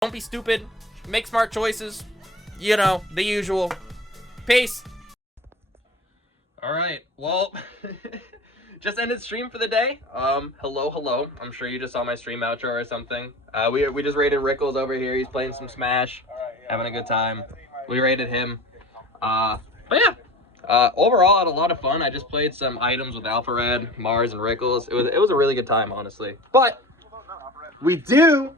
Don't be stupid. Make smart choices. You know, the usual. Peace. All right. Well, just ended stream for the day. Hello. I'm sure you just saw my stream outro or something. We just raided Rickles over here. He's playing some Smash, having a good time. We raided him. But yeah. Overall, I had a lot of fun. I just played some items with Alpha Red, Mars, and Rickles. It was a really good time, honestly. But we do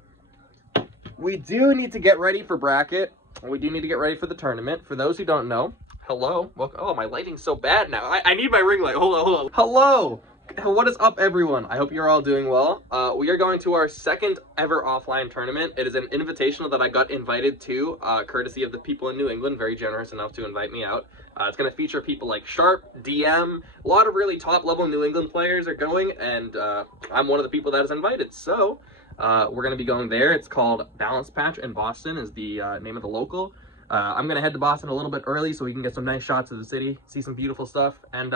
need to get ready for bracket. We do need to get ready for the tournament. For those who don't know, hello. Welcome. Oh, my lighting's so bad now. I need my ring light. Hold on. Hello. What is up, everyone? I hope you're all doing well. We are going to our second ever offline tournament. It is an invitational that I got invited to, courtesy of the people in New England, very generous enough to invite me out. It's going to feature people like Sharp, DM, a lot of really top-level New England players are going, and I'm one of the people that is invited. So we're going to be going there. It's called Balance Patch in Boston is the name of the local. I'm going to head to Boston a little bit early so we can get some nice shots of the city, see some beautiful stuff, and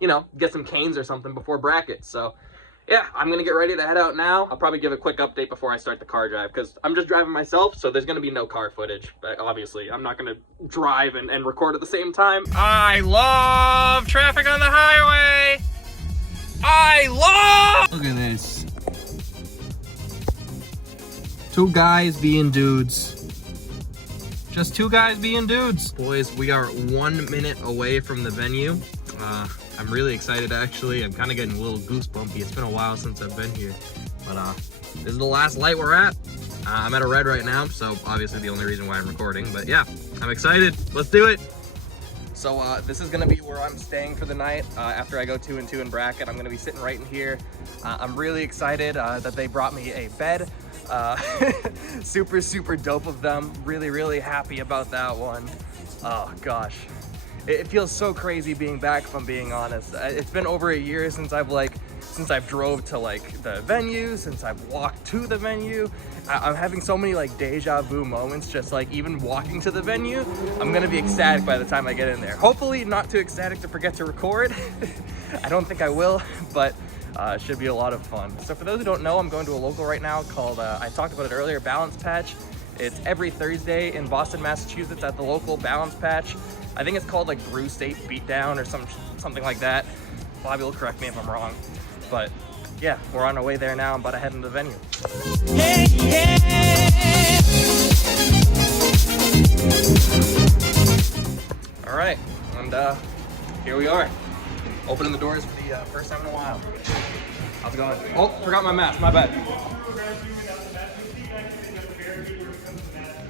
you know, get some canes or something before bracket. So yeah, I'm gonna get ready to head out now. I'll probably give a quick update before I start the car drive because I'm just driving myself, so there's gonna be no car footage. But obviously, I'm not gonna drive and record at the same time. I love traffic on the highway. Look at this. Two guys being dudes. Just two guys being dudes. Boys, we are 1 minute away from the venue. I'm really excited, actually. I'm kind of getting a little goosebumpy. It's been a while since I've been here. But this is the last light we're at. I'm at a red right now, so obviously the only reason why I'm recording. But yeah, I'm excited. Let's do it. So this is going to be where I'm staying for the night. After I go 2-2 in bracket, I'm going to be sitting right in here. I'm really excited that they brought me a bed. Super dope of them. Really happy about that one. Oh gosh. It feels so crazy being back, if I'm being honest. It's been over a year since I've drove to like the venue, since I've walked to the venue. I'm having so many like deja vu moments, just like even walking to the venue. I'm gonna be ecstatic by the time I get in there. Hopefully not too ecstatic to forget to record. I don't think I will, but it should be a lot of fun. So for those who don't know, I'm going to a local right now called, I talked about it earlier, Balance Patch. It's every Thursday in Boston, Massachusetts at the local Balance Patch. I think it's called like Brew State Beatdown or something like that. Bobby will correct me if I'm wrong. But yeah, we're on our way there now. I'm about to head into the venue. All right, and here we are. Opening the doors for the first time in a while. How's it going? Oh, forgot my mask, my bad.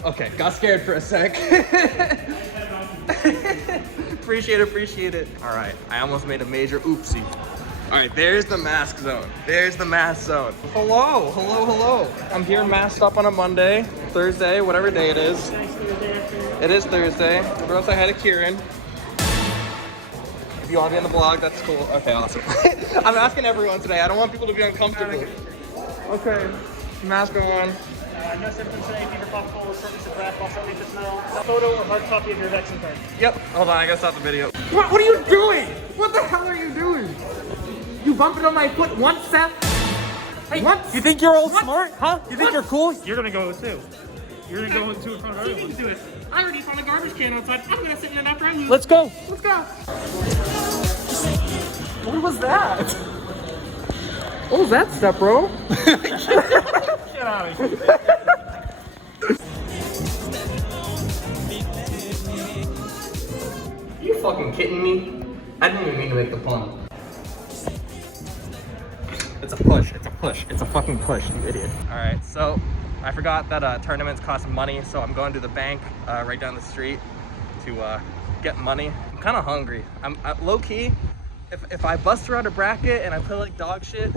Okay, got scared for a sec. Appreciate it. All right, I almost made a major oopsie. All right, there's the mask zone. There's the mask zone. Hello. I'm here masked up on a Monday, Thursday, whatever day it is. It is Thursday. Bro, say hi to Kieran. If you want to be on the vlog, that's cool. Okay, awesome. I'm asking everyone today. I don't want people to be uncomfortable. Okay, mask on. No symptoms today, fever, cough, cold, shortness of breath, also need to smell. A photo or hard copy of your vaccine card. Yep, hold on, I gotta stop the video. What are you doing? What the hell are you doing? You bumping on my foot once, Seth? Hey, once? You think you're all smart, huh? You think What? you're cool? You're gonna go too. You're gonna go into in front of You everyone. need to do it. I already found a garbage can outside. I'm gonna sit in it after I leave. Let's go. Let's go. What was that? What was that stuff, bro? Get out of here. Are you fucking kidding me? I didn't even mean to make the pun. It's a push. It's a fucking push, you idiot. All right, so I forgot that tournaments cost money, so I'm going to the bank right down the street to get money. I'm kind of hungry. I'm low-key, if I bust around a bracket and I play like dog shit,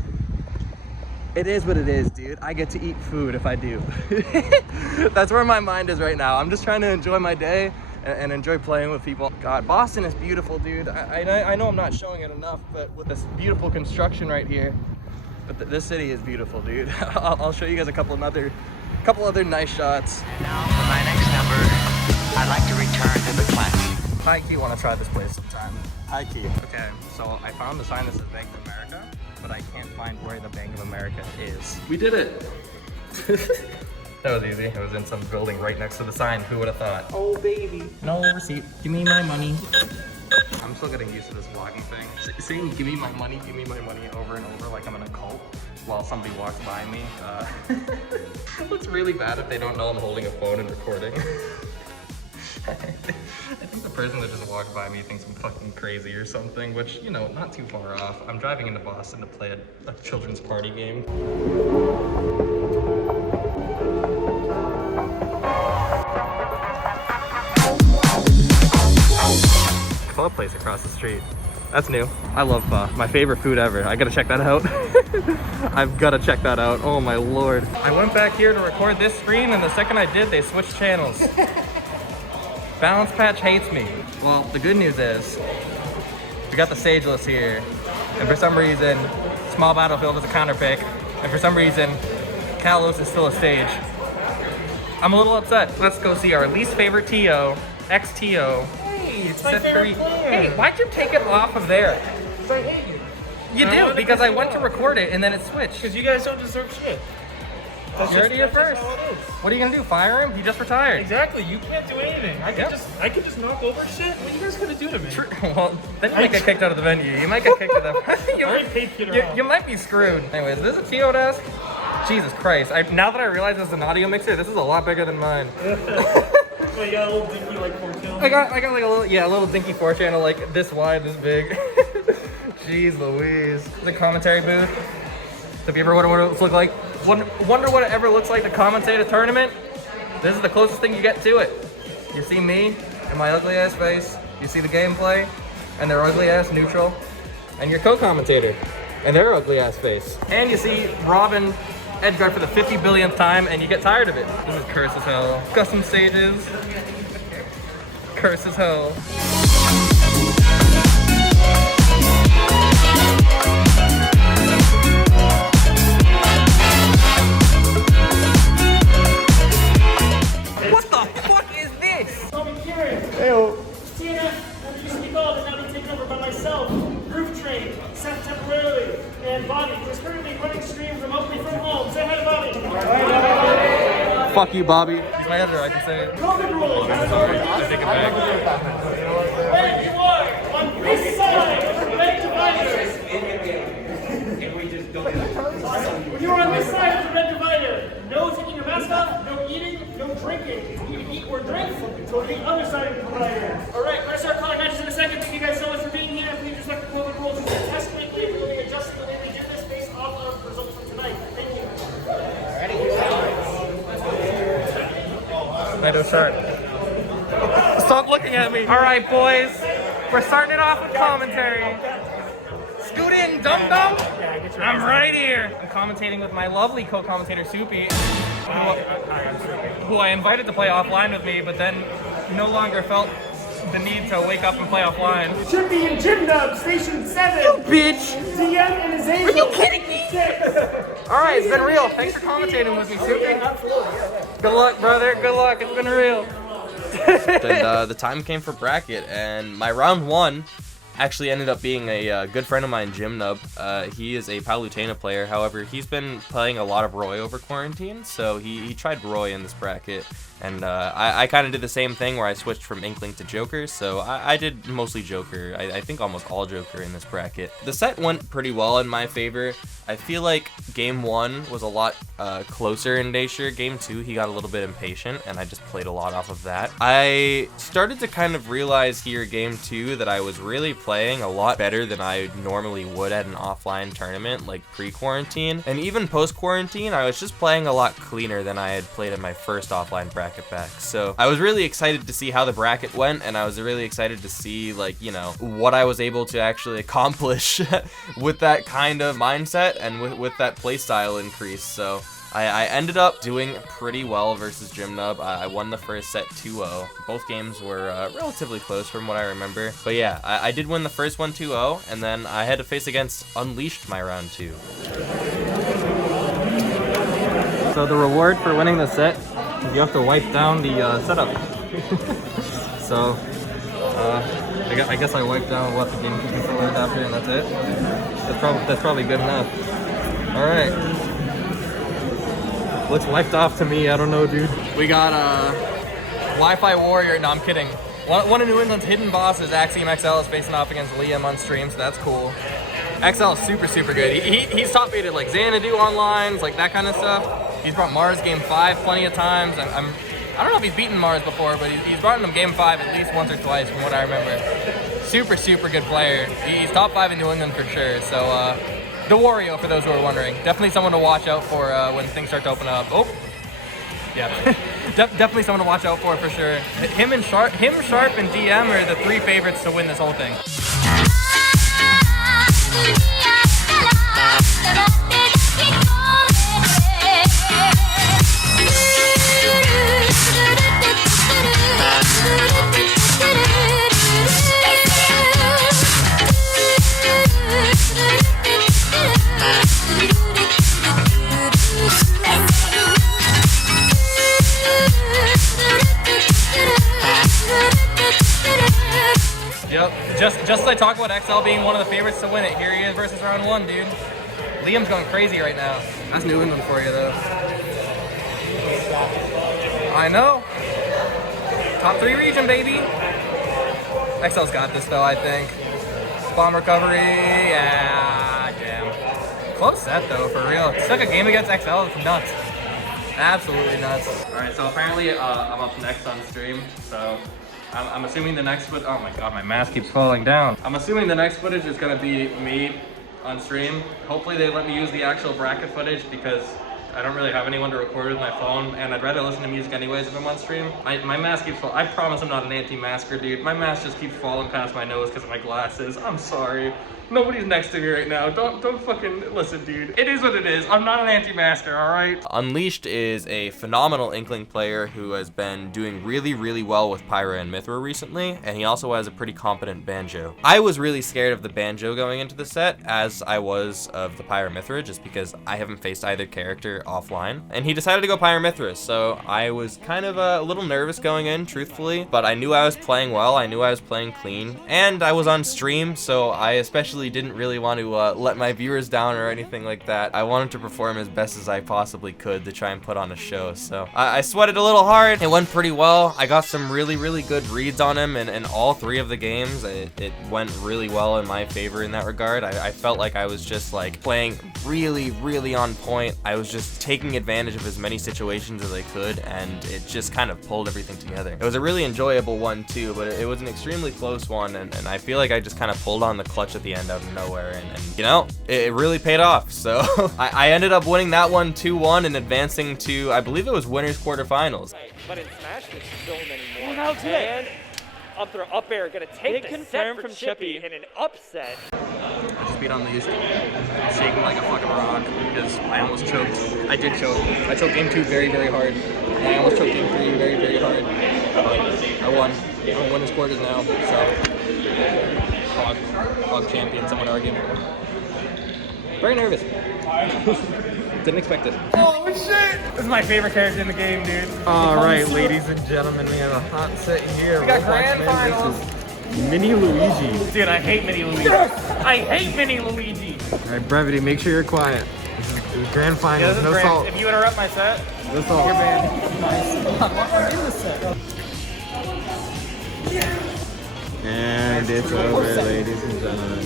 it is what it is, dude. I get to eat food if I do. That's where my mind is right now. I'm just trying to enjoy my day and enjoy playing with people. God, Boston is beautiful, dude. I know I'm not showing it enough, but with this beautiful construction right here, but this city is beautiful, dude. I'll show you guys a couple other nice shots. And now for my next number, I'd like to return to the classic. High key want to try this place sometime. High key. Okay, so I found the sign that says Bank of America, but I can't find where the Bank of America is. We did it. That was easy. It was in some building right next to the sign. Who would have thought? Oh, baby. No receipt. Give me my money. I'm still getting used to this vlogging thing. Saying give me my money over and over like I'm in a cult while somebody walks by me. It looks really bad if they don't know I'm holding a phone and recording. I think the person that just walked by me thinks I'm fucking crazy or something, which, you know, not too far off. I'm driving into Boston to play a children's party game. Club place across the street. That's new. I love pho. My favorite food ever. I gotta check that out. I've gotta check that out. Oh my lord. I went back here to record this screen, and the second I did, they switched channels. Balance Patch hates me. Well, the good news is, we got the Sageless here, and for some reason, Small Battlefield is a counter pick, and for some reason, Kalos is still a stage. I'm a little upset. Let's go see our least favorite TO, XTO. Hey, it's my favorite player. Hey, why'd you take it off of there? Because I hate you. You do, because I went to record it and then it switched. Because you guys don't deserve shit. You're already at first. What are you gonna do? Fire him? He just retired. Exactly. You can't do anything. I could just knock over shit. What are you guys gonna do to me? Well, then you might get kicked out of the venue. You might get kicked out of the you might be screwed. Anyways, is this a TO desk? Jesus Christ. Now that I realize this is an audio mixer, this is a lot bigger than mine. Well, you got a little dinky like 4 channel. I got like a little dinky 4 channel like this wide, this big. Jeez Louise. The commentary booth. Have you ever wondered what it looks like? Wonder what it ever looks like to commentate a tournament? This is the closest thing you get to it. You see me and my ugly ass face. You see the gameplay and their ugly ass neutral. And your co-commentator and their ugly ass face. And you see Robin Edgard for the 50 billionth time and you get tired of it. This is curse as hell. Custom stages. Curse as hell. What the fuck is this? Heyo. TNF, as used to be called, is now being taken over by myself, Roof Train, Seth temporarily, and Bobby, who is currently running streams remotely from home. Say hi to Bobby. Fuck you, Bobby. He's my editor, I can say it. COVID rules. I take it back. Where you are, on this side of the red divider. When you are on this side of the red divider, no taking your mask off, no eating, no drinking. If you need to eat or drink, go to the other side of the divider. All right, we're going to start calling matches in a second. Thank you guys so much for being here. Please respect the COVID rules. It's a test week. We will be adjusting the way we do this based off of results from tonight. Thank you. I don't start. Stop looking at me. All right, boys. We're starting it off with commentary. Scoot in, dum-dum. I'm right here. I'm commentating with my lovely co-commentator, Soupy, who I invited to play offline with me, but then no longer felt the need to wake up and play offline. Chippy and Jim Dub, Station 7. You bitch. DM and Azazel. Are you kidding me? All right, it's been real. Thanks for commentating with me, Soupy. Good luck, brother. Good luck. It's been real. Then the time came for bracket, and my round one actually ended up being a good friend of mine, Jim Nub. He is a Palutena player. However, he's been playing a lot of Roy over quarantine, so he tried Roy in this bracket. And I kind of did the same thing where I switched from Inkling to Joker, so I did mostly Joker. I think almost all Joker in this bracket. The set went pretty well in my favor. I feel like game 1 was a lot closer in nature. Game 2, he got a little bit impatient, and I just played a lot off of that. I started to kind of realize here game 2 that I was really playing a lot better than I normally would at an offline tournament, like pre-quarantine. And even post-quarantine, I was just playing a lot cleaner than I had played in my first offline bracket back. So I was really excited to see how the bracket went, and I was really excited to see, like, you know, what I was able to actually accomplish with that kind of mindset and with that playstyle increase. So I ended up doing pretty well versus Jim Nub. I won the first set 2-0. Both games were relatively close from what I remember. But yeah, I did win the first one 2-0, and then I had to face against Unleashed my round 2. So the reward for winning the set, you have to wipe down the setup. So, I guess I wiped down what the GameCube controller adapter, and that's it. That's probably good enough. All right. looks left off to me. I don't know, dude. We got Wi-Fi Warrior. No, I'm kidding. One of New England's hidden bosses, Axiom XL, is facing off against Liam on stream, so that's cool. XL is super good. He's top rated like Xanadu online, like that kind of stuff. He's brought Mars Game 5 plenty of times. I don't know if he's beaten Mars before, but he's brought him Game 5 at least once or twice from what I remember. Super good player. He's top 5 in New England for sure. So the Wario, for those who are wondering, definitely someone to watch out for when things start to open up. Oh, yeah, definitely someone to watch out for sure. Him, Sharp, and DM are the 3 favorites to win this whole thing. Yep, just as I talk about XL being one of the favorites to win it, here he is versus round 1, dude. Liam's going crazy right now. That's New England for you, though. I know. Top 3 region, baby. XL's got this, though, I think. Bomb recovery, yeah, damn. Close set, though, for real. Stuck a game against XL, it's nuts. Absolutely nuts. All right, so apparently I'm up next on stream, so I'm assuming the next oh my god, my mask keeps falling down. I'm assuming the next footage is gonna be me on stream. Hopefully they let me use the actual bracket footage because I don't really have anyone to record with my phone, and I'd rather listen to music anyways if I'm on stream. My mask keeps falling. I promise I'm not an anti-masker, dude. My mask just keeps falling past my nose because of my glasses. I'm sorry. Nobody's next to me right now. Don't fucking listen, dude. It is what it is. I'm not an anti-masker, all right? Unleashed is a phenomenal Inkling player who has been doing really well with Pyra and Mithra recently, and he also has a pretty competent banjo. I was really scared of the banjo going into the set, as I was of the Pyra Mithra, just because I haven't faced either character offline, and he decided to go Pyra Mithra, so I was kind of a little nervous going in, truthfully, but I knew I was playing well, I knew I was playing clean, and I was on stream, so I especially didn't really want to let my viewers down or anything like that. I wanted to perform as best as I possibly could to try and put on a show, so I sweated a little hard. It went pretty well. I got some really good reads on him in all 3 of the games. It went really well in my favor in that regard. I felt like I was just like playing really on point. I was just taking advantage of as many situations as I could, and it just kind of pulled everything together. It was a really enjoyable one too, but it was an extremely close one, and I feel like I just kind of pulled on the clutch at the end out of nowhere, and you know, it really paid off. So I ended up winning that one 2-1 and advancing to, I believe it was winners quarterfinals. But in Smash, there's so many more. Well, now And up throw up air, gonna take the set from Chippy in an upset. I just beat on these, shaking like a fucking rock because I almost choked. I did choke. I choked game 2 very hard, and I almost choked game 3 very hard. But I won. I'm winners quarters now, so Hog champion, some would argue. Very nervous. Didn't expect it. Oh shit! This is my favorite character in the game, dude. All right, ladies and gentlemen, we have a hot set here. We got grand finals. Mini Luigi. Dude, I hate Mini Luigi. I hate Mini Luigi. All right, Brevity, make sure you're quiet. This is grand Yeah, finals. this is No grand. salt. If you interrupt my set, No salt. you're banned. And it's over, ladies and gentlemen.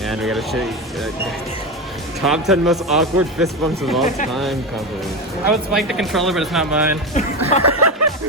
And we got a shit. Top 10 most awkward fist bumps of all time compilation. I would spike the controller, but it's not mine.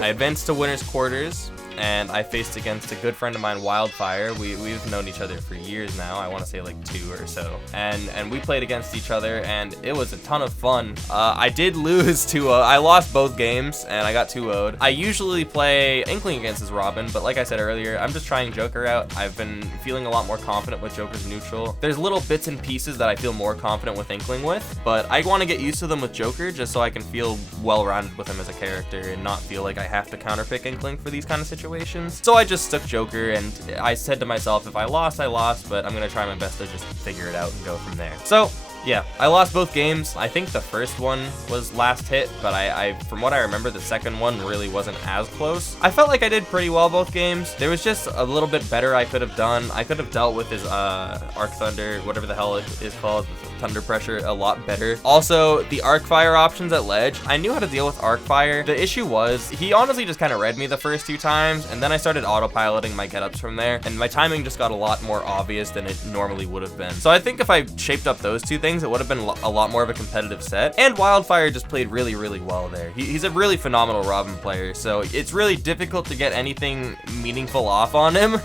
I advanced to winners quarters, and I faced against a good friend of mine, Wildfire. We've known each other for years now. I want to say like 2 or so. And we played against each other, and it was a ton of fun. I did lose to, I lost both games, and I got 2-0'd. I usually play Inkling against his Robin, but like I said earlier, I'm just trying Joker out. I've been feeling a lot more confident with Joker's neutral. There's little bits and pieces that I feel more confident with Inkling with, but I want to get used to them with Joker just so I can feel well-rounded with him as a character and not feel like I have to counterpick Inkling for these kind of situations. So I just stuck Joker, and I said to myself, if I lost, I lost, but I'm gonna try my best to just figure it out and go from there. So yeah, I lost both games. I think the first one was last hit, but I from what I remember, the second one really wasn't as close. I felt like I did pretty well both games. There was just a little bit better I could have done. I could have dealt with his Arc Thunder, whatever the hell it is called, Thunder Pressure a lot better. Also, the arc fire options at ledge, I knew how to deal with arc fire. The issue was, he honestly just kind of read me the first 2 times, and then I started autopiloting my get-ups from there, and my timing just got a lot more obvious than it normally would have been. So I think if I shaped up those 2 things, it would have been a lot more of a competitive set. And Wildfire just played really, really well there. He's a really phenomenal Robin player, so it's really difficult to get anything meaningful off on him,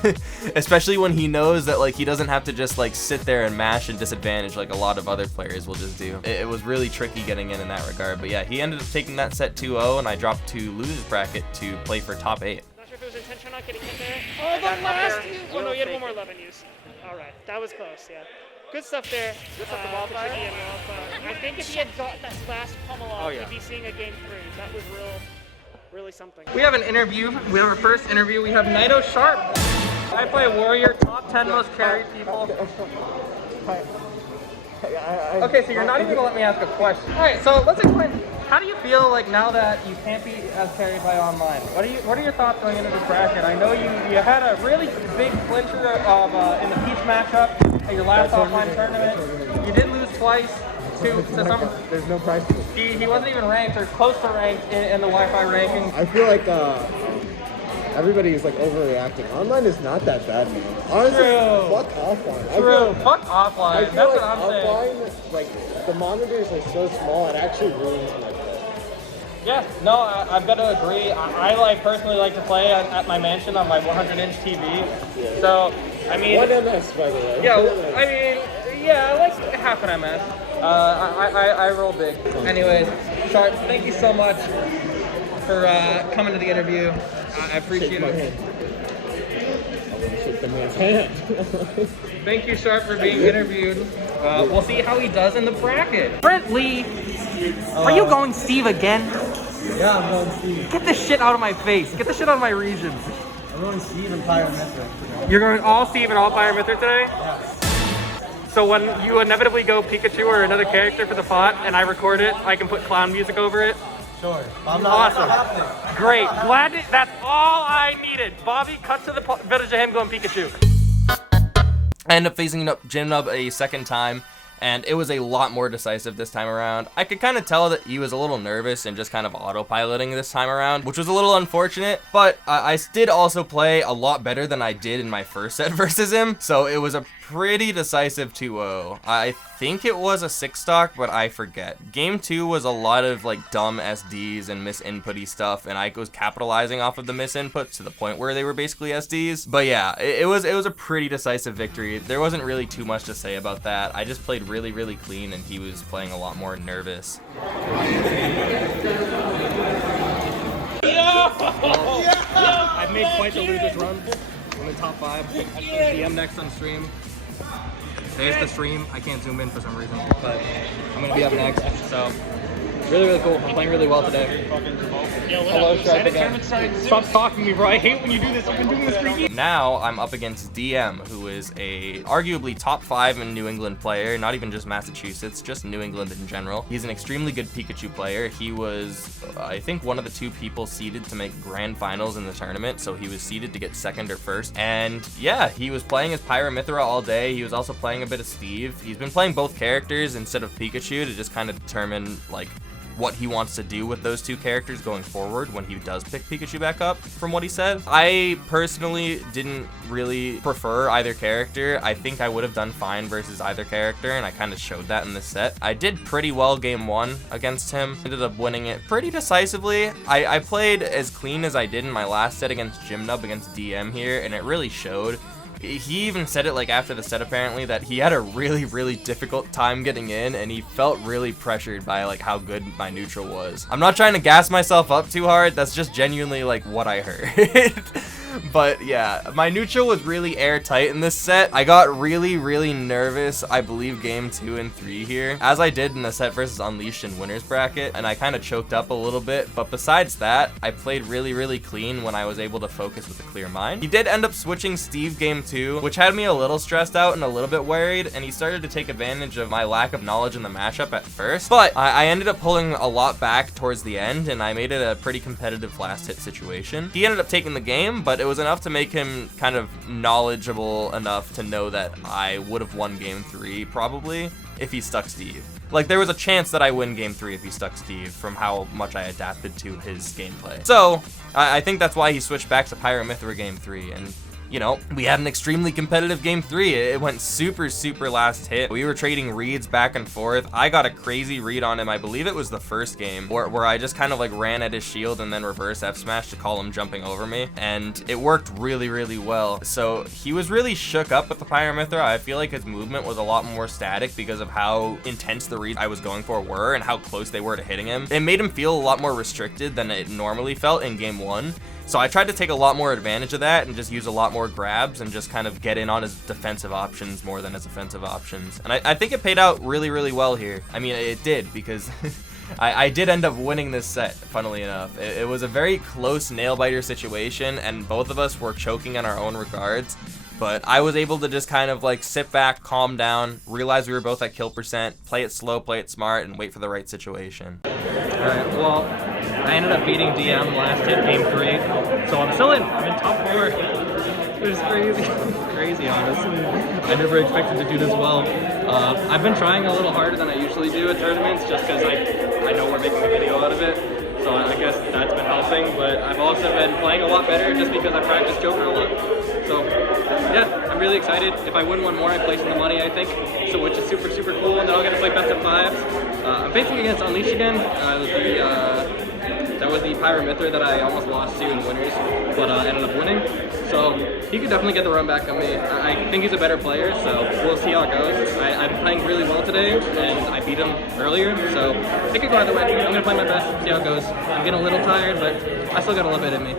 especially when he knows that like he doesn't have to just like sit there and mash and disadvantage like a lot of other players will just do. It was really tricky getting in that regard, but yeah, he ended up taking that set 2-0, and I dropped to losers bracket to play for top 8. Not sure if it was intentional not getting hit there. Oh, the last use. Oh no, you had one more 11 use. All right, that was close, yeah. Good stuff there. Good stuff to Wildfire. I think if he had got that last pummel off, we'd be seeing a game 3. That was really something. We have an interview. We have our first interview. We have Naito Sharp. I play Warrior, top 10 most carried people. Okay, so you're not even gonna let me ask a question. All right, so let's explain. How do you feel like now that you can't be as carried by online? What are your thoughts going into this bracket? I know you had a really big clincher of in the Peach matchup at your last offline tournament. You did lose twice to some. There's no prize. He wasn't even ranked or close to ranked in the Wi-Fi ranking. I feel like everybody is like overreacting. Online is not that bad, man. Honestly, fuck offline. True. Fuck offline. That's That's what I'm offline, saying. like the monitors are so small, it actually ruins my play. Yeah, no, I've got to agree. I like personally like to play at my mansion on my 100-inch TV. Yeah. So, I mean, 1 MS, by the way. yeah, I mean, yeah, I like half an MS. I roll big. Anyways, Sharp, thank you so much for coming to the interview. I appreciate it. I'm gonna shake the man's hand. Thank you, Sharp, for being interviewed. We'll see how he does in the bracket. Brent Lee, are you going Steve again? Yeah, I'm going Steve. Get this shit out of my face. Get this shit out of my region. I'm going Steve and Pyrometric. You're going all Steve and all Pyrometric today? Yeah. So when you inevitably go Pikachu or another character for the pot and I record it, I can put clown music over it? Sure. I'm not Awesome. happening. Great. Glad that's all I needed. Bobby, cut to the village of him going Pikachu. I ended up facing Jimnub a second time, and it was a lot more decisive this time around. I could kind of tell that he was a little nervous and just kind of autopiloting this time around, which was a little unfortunate, but I did also play a lot better than I did in my first set versus him, so it was a pretty decisive 2-0. I think it was a 6-stock, but I forget. Game 2 was a lot of like dumb SDs and misinputty stuff, and I was capitalizing off of the misinputs to the point where they were basically SDs. But yeah, it was a pretty decisive victory. There wasn't really too much to say about that. I just played really, really clean, and he was playing a lot more nervous. I've made quite the loser's run. I'm in the top 5. DM next on stream. There's the stream. I can't zoom in for some reason, but I'm gonna be up next. So really, really cool. I'm playing really well today. Hello, Sharp again. Stop stalking me, bro. I hate when you do this. I've been doing this for years. Now I'm up against DM, who is a arguably top 5 in New England player, not even just Massachusetts, just New England in general. He's an extremely good Pikachu player. He was, I think, one of the 2 people seeded to make grand finals in the tournament, so he was seeded to get 2nd or 1st. And yeah, he was playing as Pyramithra all day. He was also playing a bit of Steve. He's been playing both characters instead of Pikachu to just kind of determine like what he wants to do with those 2 characters going forward when he does pick Pikachu back up, from what he said. I personally didn't really prefer either character. I think I would have done fine versus either character, and I kind of showed that in this set. I did pretty well game 1 against him. Ended up winning it pretty decisively. I played as clean as I did in my last set against Jimnub against DM here, and it really showed. He even said it like after the set apparently that he had a really, really difficult time getting in, and he felt really pressured by like how good my neutral was. I'm not trying to gas myself up too hard. That's just genuinely like what I heard. But yeah, my neutral was really airtight in this set. I got really, really nervous, I believe, game 2 and 3 here, as I did in the set versus Unleashed in winners bracket, and I kind of choked up a little bit. But besides that, I played really, really clean when I was able to focus with a clear mind. He did end up switching Steve game 2, which had me a little stressed out and a little bit worried, and he started to take advantage of my lack of knowledge in the matchup at first. But I ended up pulling a lot back towards the end, and I made it a pretty competitive last hit situation. He ended up taking the game, but it was enough to make him kind of knowledgeable enough to know that I would have won game 3 probably if he stuck Steve. Like, there was a chance that I win game 3 if he stuck Steve from how much I adapted to his gameplay. So, I think that's why he switched back to Pyra/Mythra game 3, and you know, we had an extremely competitive game 3. It went super, super last hit. We were trading reads back and forth. I got a crazy read on him. I believe it was the first game where I just kind of like ran at his shield and then reverse F smash to call him jumping over me. And it worked really, really well. So he was really shook up with the Pyra/Mythra. I feel like his movement was a lot more static because of how intense the reads I was going for were and how close they were to hitting him. It made him feel a lot more restricted than it normally felt in game 1. So I tried to take a lot more advantage of that and just use a lot more grabs and just kind of get in on his defensive options more than his offensive options. And I think it paid out really, really well here. I mean, it did, because I did end up winning this set, funnily enough. It was a very close nail-biter situation, and both of us were choking in our own regards. But I was able to just kind of like sit back, calm down, realize we were both at kill percent, play it slow, play it smart, and wait for the right situation. Alright, well, I ended up beating DM last hit game 3, so I'm in top 4. It was crazy, honestly. I never expected to do this well. I've been trying a little harder than I usually do at tournaments, just because I know we're making a video out of it. So I guess that's been helping, but I've also been playing a lot better just because I practice Joker a lot. So yeah, I'm really excited. If I win one more, I'm placing the money, I think, so which is super, super cool, and then I'll get to play best of 5s. I'm facing against Unleashed again. That was the Pyra/Mythra that I almost lost to in winners, but ended up winning. So he could definitely get the run back on me. I think he's a better player, so we'll see how it goes. I've been playing really well today, and I beat him earlier, so it could go either way. I'm gonna play my best, see how it goes. I'm getting a little tired, but I still got a little bit in me.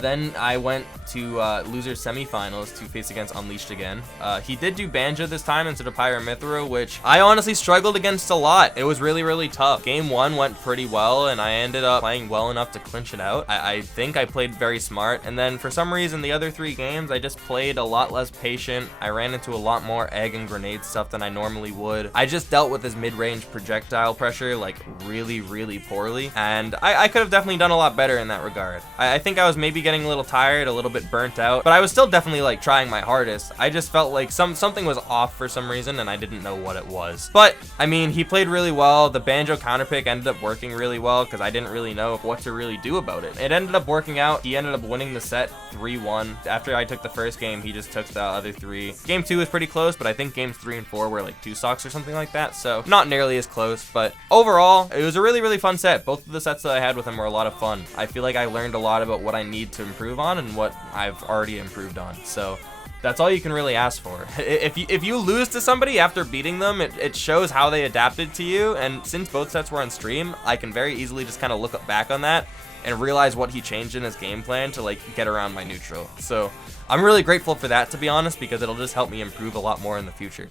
Then I went to losers semifinals to face against Unleashed again. He did do Banjo this time instead of Pyra/Mythra, which I honestly struggled against a lot. It was really, really tough. Game 1 went pretty well, and I ended up playing well enough to clinch it out. I think I played very smart, and then for some reason the other 3 games I just played a lot less patient. I ran into a lot more egg and grenade stuff than I normally would. I just dealt with his mid-range projectile pressure like really, really poorly, and I could have definitely done a lot better in that regard. I think I was maybe getting a little tired, a little bit burnt out, but I was still definitely like trying my hardest. I just felt like something was off for some reason, and I didn't know what it was. But I mean, he played really well. The Banjo counterpick ended up working really well because I didn't really know what to really do about it. It ended up working out. He ended up winning the set 3-1. After I took the first game, he just took the other 3. Game 2 was pretty close, but I think games 3 and 4 were like 2 stocks or something like that, so not nearly as close. But overall, it was a really, really fun set. Both of the sets that I had with him were a lot of fun. I feel like I learned a lot about what I need to improve on and what I've already improved on. So that's all you can really ask for. If you lose to somebody after beating them, it shows how they adapted to you, and since both sets were on stream, I can very easily just kind of look back on that and realize what he changed in his game plan to like get around my neutral. So I'm really grateful for that, to be honest, because it'll just help me improve a lot more in the future.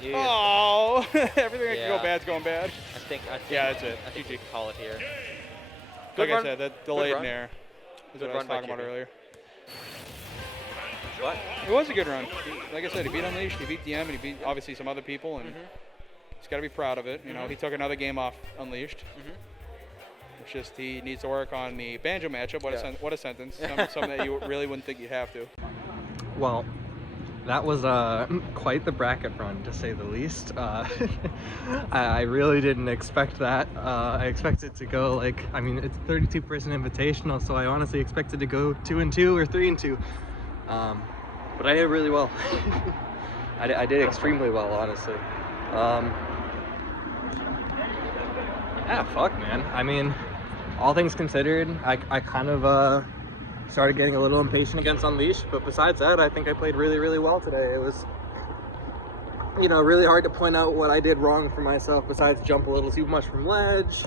Yeah. Oh, everything that can go bad's going bad. I think yeah, that's it. I think we can call it here. Like I said, that delayed in air is what I was talking about earlier. What? It was a good run. Like I said, he beat Unleashed, he beat DM, and he beat obviously some other people, and he's got to be proud of it. You know, he took another game off Unleashed. It's just he needs to work on the Banjo matchup. What a sentence. Something that you really wouldn't think you'd have to. Well, that was quite the bracket run, to say the least. I really didn't expect that. I expected to go like, I mean, it's a 32-person invitational, so I honestly expected to go 2-2 or 3-2. But I did really well. I did extremely well, honestly. Yeah, fuck, man. I mean, all things considered, I kind of started getting a little impatient against Unleashed, but besides that, I think I played really, really well today. It was, you know, really hard to point out what I did wrong for myself besides jump a little too much from ledge,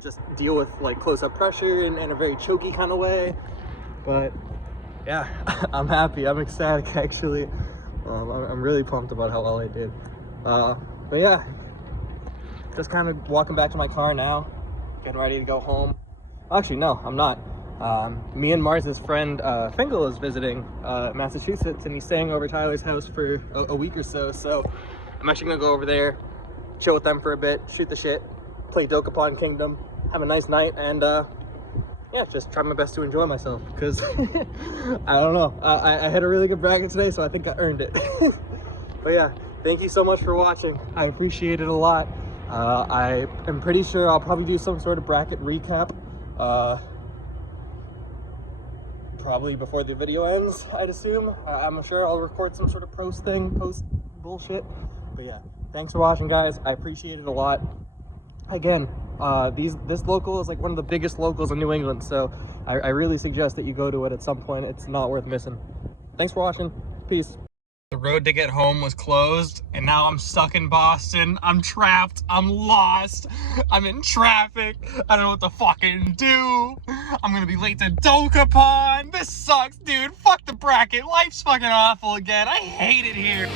just deal with like close-up pressure in a very choky kind of way. But yeah, I'm happy. I'm ecstatic, actually. I'm really pumped about how well I did. But yeah, just kind of walking back to my car now, getting ready to go home. Actually, no, I'm not. Me and Mars's friend Fingal is visiting Massachusetts, and he's staying over Tyler's house for a week or so. So I'm actually gonna go over there, chill with them for a bit, shoot the shit, play Dokapon Kingdom, have a nice night, and yeah, just try my best to enjoy myself, because I don't know, I had a really good bracket today, so I think I earned it. But yeah, thank you so much for watching. I appreciate it a lot. I am pretty sure I'll probably do some sort of bracket recap. Probably before the video ends, I'd assume. I'm sure I'll record some sort of post bullshit. But yeah, thanks for watching, guys. I appreciate it a lot. Again, this local is like one of the biggest locals in New England, so I really suggest that you go to it at some point. It's not worth missing. Thanks for watching. Peace. The road to get home was closed, and now I'm stuck in Boston. I'm trapped. I'm lost. I'm in traffic. I don't know what to fucking do. I'm gonna be late to Dokapon. This sucks, dude. Fuck the bracket. Life's fucking awful again. I hate it here.